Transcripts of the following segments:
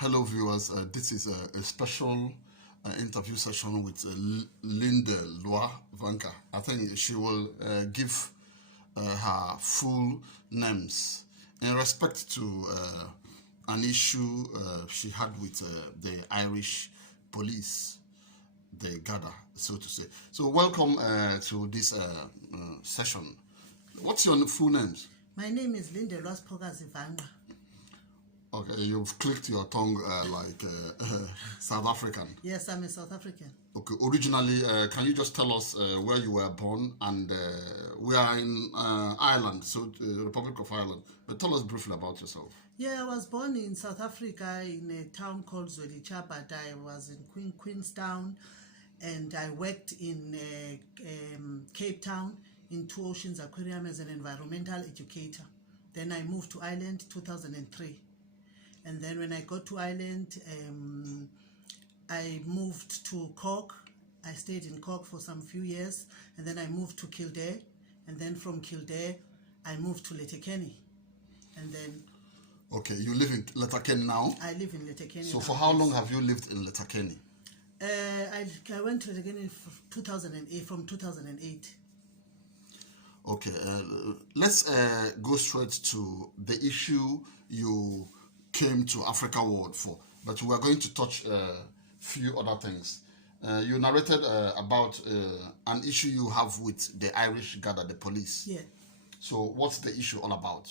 Hello viewers, this is a special interview session with Lindelwa Vanqa. I think she will give her full names in respect to an issue she had with the Irish police, the Garda, so to say. So welcome to this session. What's your full names? My name is Lindelwa Vanqa. Okay, you've clicked your tongue like South African. Yes, I'm a South African. Okay, originally, can you just tell us where you were born? And we are in Ireland, so Republic of Ireland. But tell us briefly about yourself. Yeah, I was born in South Africa in a town called Zwelicha, but I was in Queenstown, and I worked in Cape Town in Two Oceans Aquarium as an environmental educator. Then I moved to Ireland 2003. And then when I got to Ireland, I moved to Cork. I stayed in Cork for some few years, and then I moved to Kildare, and then from Kildare, I moved to Letterkenny, and then... Okay, you live in Letterkenny now? I live in Letterkenny. So for how long have you lived in Letterkenny? I went to Letterkenny from 2008. Okay, let's go straight to the issue you came to AfricaWorld for, but we are going to touch a few other things. You narrated about an issue you have with the Irish Garda, the police. Yeah. So what's the issue all about?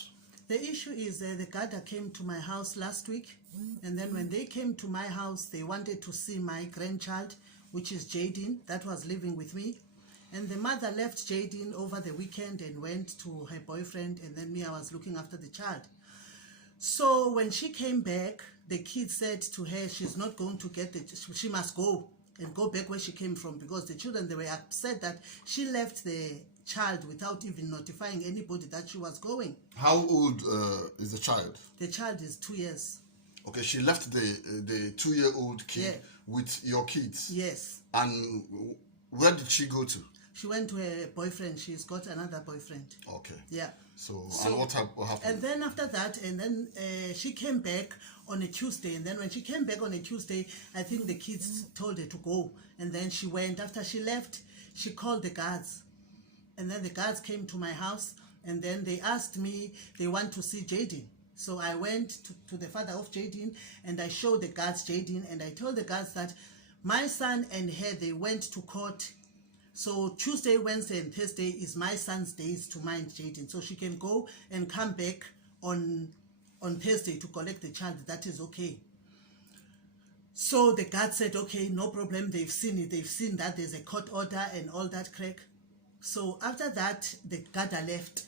The issue is the Garda came to my house last week, and then when they came to my house, they wanted to see my grandchild, which is Jadine, that was living with me. And the mother left Jadine over the weekend and went to her boyfriend, and then me, I was looking after the child. So when she came back, the kid said to her she's not going to get she must go and go back where she came from, because the children, they were upset that she left the child without even notifying anybody that she was going. How old is the child? The child is 2 years. Okay, she left the 2-year-old kid with your kids? Yes. And where did she go to? She went to her boyfriend. She's got another boyfriend. Okay. Yeah. So and what happened? And then after that, and then she came back on a Tuesday. And then when she came back on a Tuesday, I think the kids told her to go. And then she went. After she left, she called the guards. And then the guards came to my house. And then they asked me, they want to see Jadine. So I went to the father of Jadine, and I showed the guards Jadine. And I told the guards that my son and her, they went to court. So Tuesday, Wednesday, and Thursday is my son's days to mind Jadine. So she can go and come back on Thursday to collect the child. That is okay. So the guard said, okay, no problem. They've seen it. They've seen that there's a court order and all that crack. So after that, the Garda left.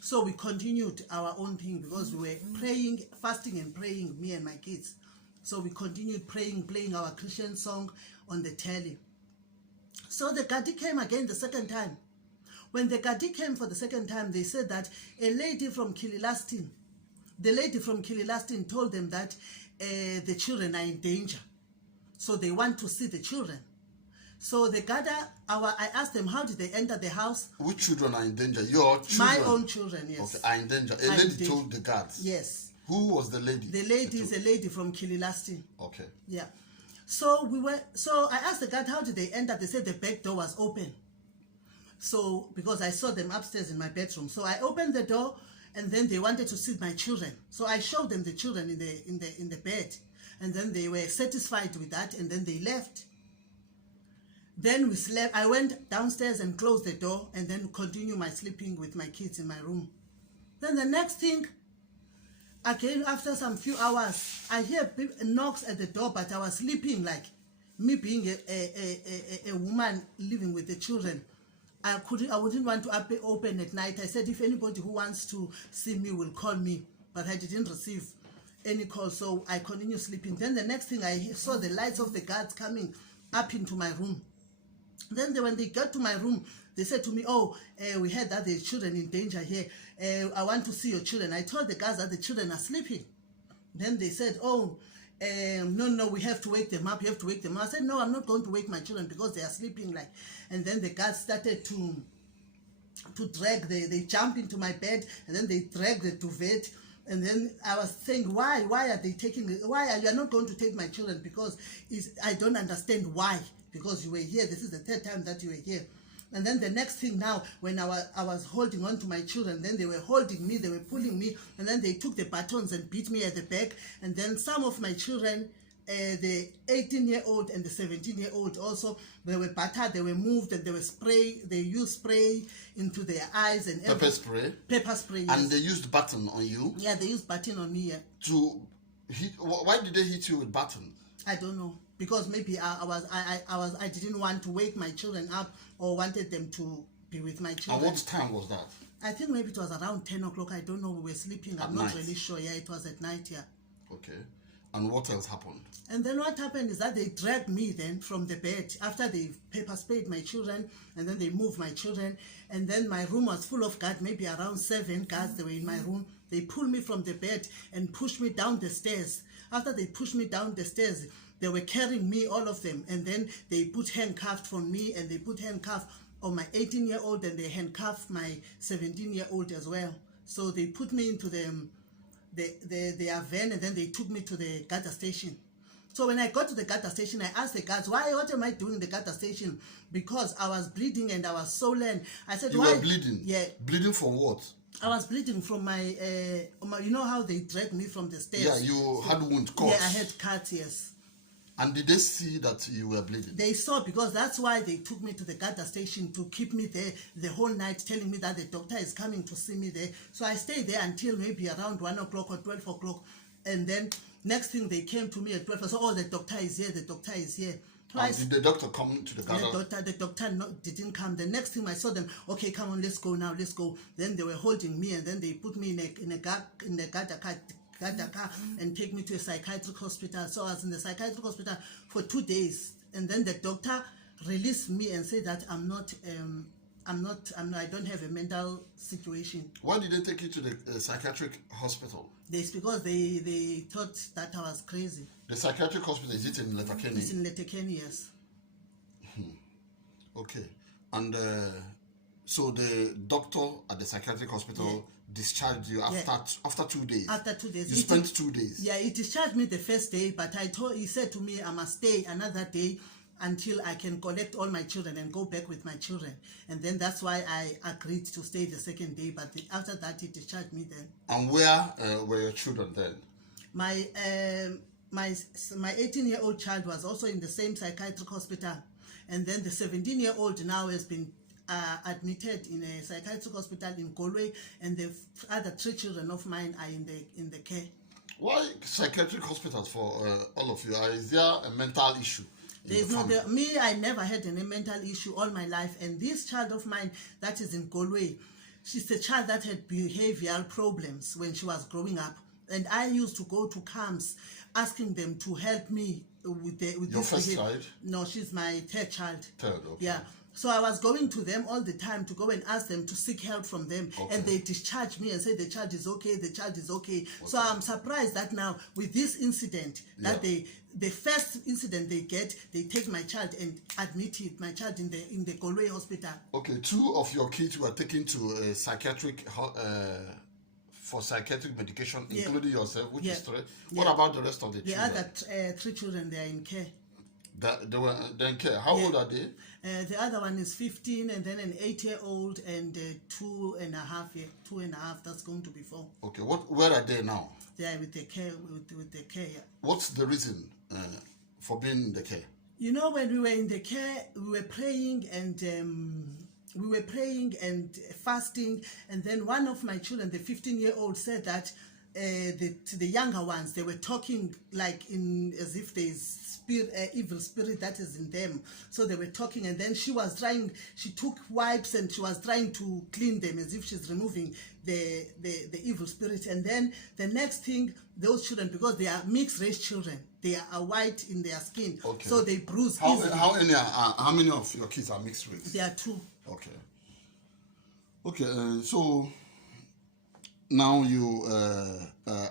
So we continued our own thing, because we were praying, fasting and praying, me and my kids. So we continued praying, playing our Christian song on the telly. So the Garda came again the second time. When the Garda came for the second time, they said that a lady from Kililastin, the lady from Kililastin told them that the children are in danger. So they want to see the children. So the Garda, I asked them, how did they enter the house? Which children are in danger? Your children? My own children, yes. Okay, are in danger. A lady told the guards? Yes. Who was the lady? The lady is a lady from Kililastin. Okay. Yeah. So I asked the guard, how did they enter? They said the back door was open. So, because I saw them upstairs in my bedroom. So I opened the door, and then they wanted to see my children. So I showed them the children in the bed. And then they were satisfied with that, and then they left. Then we slept. I went downstairs and closed the door, and then continued my sleeping with my kids in my room. Then the next thing, again, after some few hours, I hear knocks at the door, but I was sleeping, like me being a woman living with the children. I wouldn't want to open at night. I said, if anybody who wants to see me will call me, but I didn't receive any call, so I continued sleeping. Then the next thing, I saw the lights of the guards coming up into my room. Then when they got to my room, they said to me, oh, we heard that there's children in danger here. I want to see your children. I told the guys that the children are sleeping. Then they said, oh, no, we have to wake them up. You have to wake them up. I said, no, I'm not going to wake my children because they are sleeping. And then the guards started to drag. They jump into my bed, and then they drag the duvet And then I was saying, why are they taking it? Why are you not going to take my children? Because I don't understand why. Because you were here. This is the third time that you were here. And then the next thing now, when I was holding on to my children, then they were holding me, they were pulling me, and then they took the batons and beat me at the back. And then some of my children, the 18-year-old and the 17-year-old also, they were battered, they were moved, and they used spray into their eyes and pepper spray. Pepper spray. Yes. And they used baton on you. Yeah, they used baton on me. Yeah. To hit. Why did they hit you with baton? I don't know, because maybe I didn't want to wake my children up or wanted them to be with my children. And what time was that? I think maybe it was around 10 o'clock. I don't know. We were sleeping. I'm not really sure. Yeah, it was at night. Yeah. Okay. And what else happened? And then what happened is that they dragged me then from the bed after they pepper sprayed my children, and then they moved my children. And then my room was full of guards, maybe around 7 guards. They were in my room. They pulled me from the bed and pushed me down the stairs. After they pushed me down the stairs, they were carrying me, all of them. And then they put handcuffs on me, and they put handcuffs on my 18-year-old, and they handcuffed my 17-year-old as well. So they put me into their van, and then they took me to the Garda station. So when I got to the Garda station, I asked the guards, what am I doing in the Garda station? Because I was bleeding and I was swollen. I said, you why? Were bleeding? Yeah. Bleeding from what? I was bleeding from my, you know how they dragged me from the stairs? Yeah, you had wound cuts. Yeah, I had cuts, yes. And did they see that you were bleeding? They saw, because that's why they took me to the Garda station, to keep me there the whole night, telling me that the doctor is coming to see me there. So I stayed there until maybe around 1 o'clock or 12 o'clock. And then next thing they came to me at 12. I said, the doctor is here, the doctor is here. Twice. And did the doctor come to the Garda? The doctor didn't come. The next thing I saw them, okay, come on, let's go now, let's go. Then they were holding me, and then they put me in a Garda car and take me to a psychiatric hospital. So I was in the psychiatric hospital for 2 days, and then the doctor released me and said that I don't have a mental situation. Why did they take you to the psychiatric hospital? Because they thought that I was crazy. The psychiatric hospital, is it in Letterkenny? It's in Letterkenny, yes. Okay. And so the doctor at the psychiatric hospital discharged you after 2 days? After 2 days. You spent 2 days? Yeah, he discharged me the first day, but he said to me I must stay another day until I can collect all my children and go back with my children. And then that's why I agreed to stay the second day, but after that he discharged me then. And where were your children then? My 18-year-old child was also in the same psychiatric hospital, and then the 17-year-old now has been admitted in a psychiatric hospital in Galway, and the other 3 children of mine are in the care. Why psychiatric hospitals for all of you? Is there a mental issue? I never had any mental issue all my life, and this child of mine that is in Galway, she's a child that had behavioral problems when she was growing up, and I used to go to camps asking them to help me with your first child? No, she's my third child. Third, okay. Yeah. So I was going to them all the time to go and ask them to seek help from them, and they discharged me and said the child is okay, the child is okay. So I'm surprised that now with this incident, that the first incident they get, they take my child and admit my child in the Galway hospital. Okay, 2 of your kids were taken to a psychiatric for psychiatric medication, including yourself, which is 3. What about the rest of the children? The other 3 children, they are in care. They're in care. How old are they? The other one is 15, and then an 8-year-old, and 2.5 years. 2.5. That's going to be 4. Okay. Where are they now? They are with the care. With the care. Yeah. What's the reason for being in the care? You know, when we were in the care, we were praying and fasting, and then one of my children, the 15-year-old, said that the younger ones, they were talking like as if there's evil spirit that is in them. So they were talking, and then she took wipes and she was trying to clean them as if she's removing the evil spirit. And then the next thing, those children, because they are mixed race children, they are white in their skin, so they bruise easily. How many of your kids are mixed race? There are 2. Okay. So now you,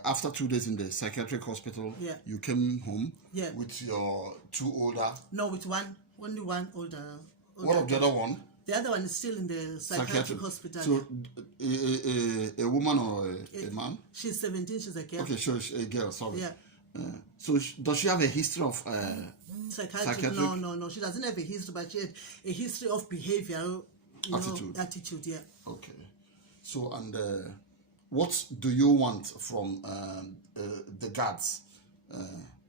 after 2 days in the psychiatric hospital, you came home with your 2 older. No, with one, only one older. What of the other one? The other one is still in the psychiatric hospital. So, a woman or a man? She's 17, she's a girl. Okay, so she's a girl, sorry. Yeah. So, does she have a history of Psychiatric? No. She doesn't have a history, but she had a history of behavioral attitude, yeah. Okay. So, and what do you want from the guards?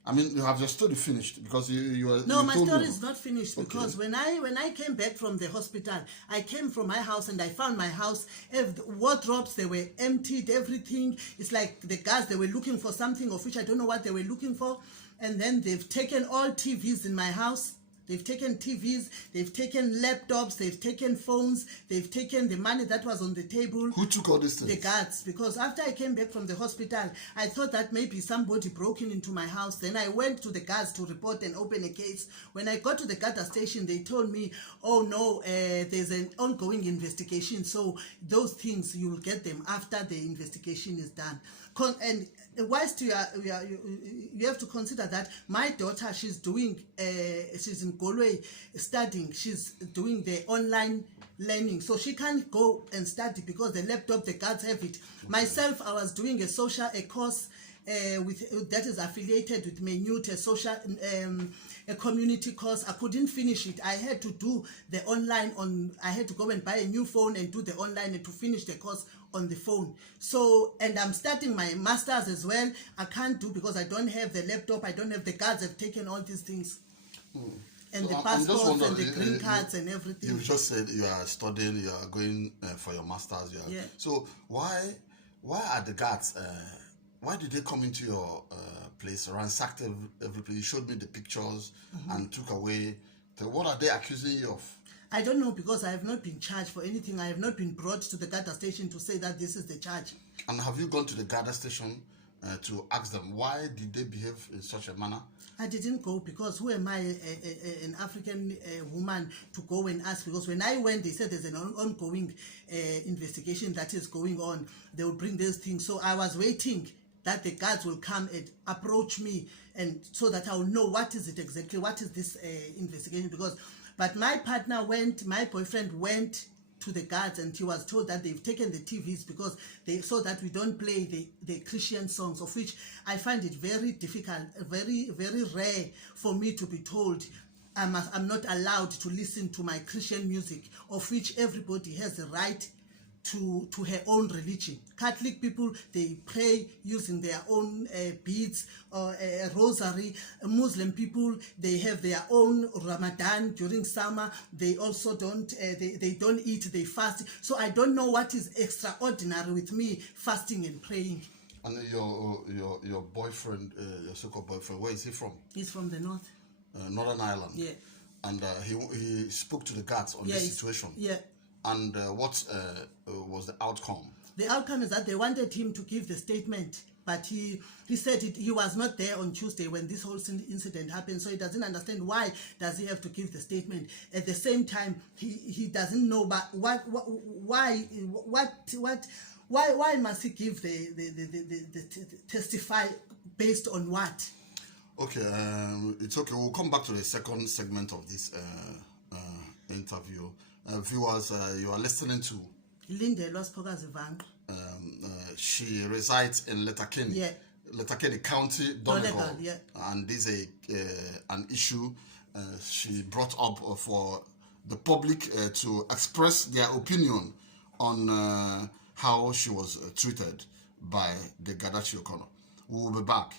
I mean, you have your story finished because you are. No, my story is not finished because when I came back from the hospital, I came from my house and I found my house, wardrobes, they were emptied, everything. It's like the guards, they were looking for something of which I don't know what they were looking for. And then they've taken all TVs in my house. They've taken TVs, they've taken laptops, they've taken phones, they've taken the money that was on the table. Who took all these things? The guards. Because after I came back from the hospital, I thought that maybe somebody broke into my house. Then I went to the guards to report and open a case. When I got to the Garda station, they told me, oh no, there's an ongoing investigation. So those things, you'll get them after the investigation is done. And whilst you have to consider that my daughter, she's in Galway studying, she's doing the online learning, so she can't go and study because the laptop, the guards have it. Okay. Myself, I was doing a course that is affiliated with Minute, a community course. I couldn't finish it. I had to do the online I had to go and buy a new phone and do the online and to finish the course on the phone. So, and I'm starting my master's as well. I can't do because I don't have the laptop, I don't have the guards have taken all these things. And so the passports and the green cards and everything. You just said you are studying, you are going for your master's. Yeah. So why are the guards, why did they come into your place, ransacked every place? You showed me the pictures and took away. What are they accusing you of? I don't know because I have not been charged for anything. I have not been brought to the Garda station to say that this is the charge. And have you gone to the Garda station to ask them why did they behave in such a manner? I didn't go because who am I, an African woman, to go and ask? Because when I went, they said there's an ongoing investigation that is going on. They will bring these things. So I was waiting that the guards will come and approach me, and so that I will know what is it exactly, what is this investigation. But my boyfriend went to the guards and he was told that they've taken the TVs because they saw that we don't play the Christian songs, of which I find it very difficult, very, very rare for me to be told I'm not allowed to listen to my Christian music, of which everybody has the right to her own religion. Catholic people, they pray using their own beads or a rosary. Muslim people, they have their own Ramadan during summer. They also don't they don't eat, they fast. So I don't know what is extraordinary with me fasting and praying. And your boyfriend, your so-called boyfriend, where is he from? He's from the north. Northern Ireland. Yeah. And he spoke to the guards on this situation. Yeah. And what was the outcome? The outcome is that they wanted him to give the statement, but he said he was not there on Tuesday when this whole incident happened, so he doesn't understand why does he have to give the statement. At the same time, he doesn't know, but why must he give the testify based on what? Okay, it's okay. We'll come back to the second segment of this interview. Viewers, you are listening to Lindelwa Vanqa. She resides in Letterkenny, Letterkenny County, Donegal, and this is an issue she brought up for the public to express their opinion on how she was treated by the Garda Síochána. We will be back.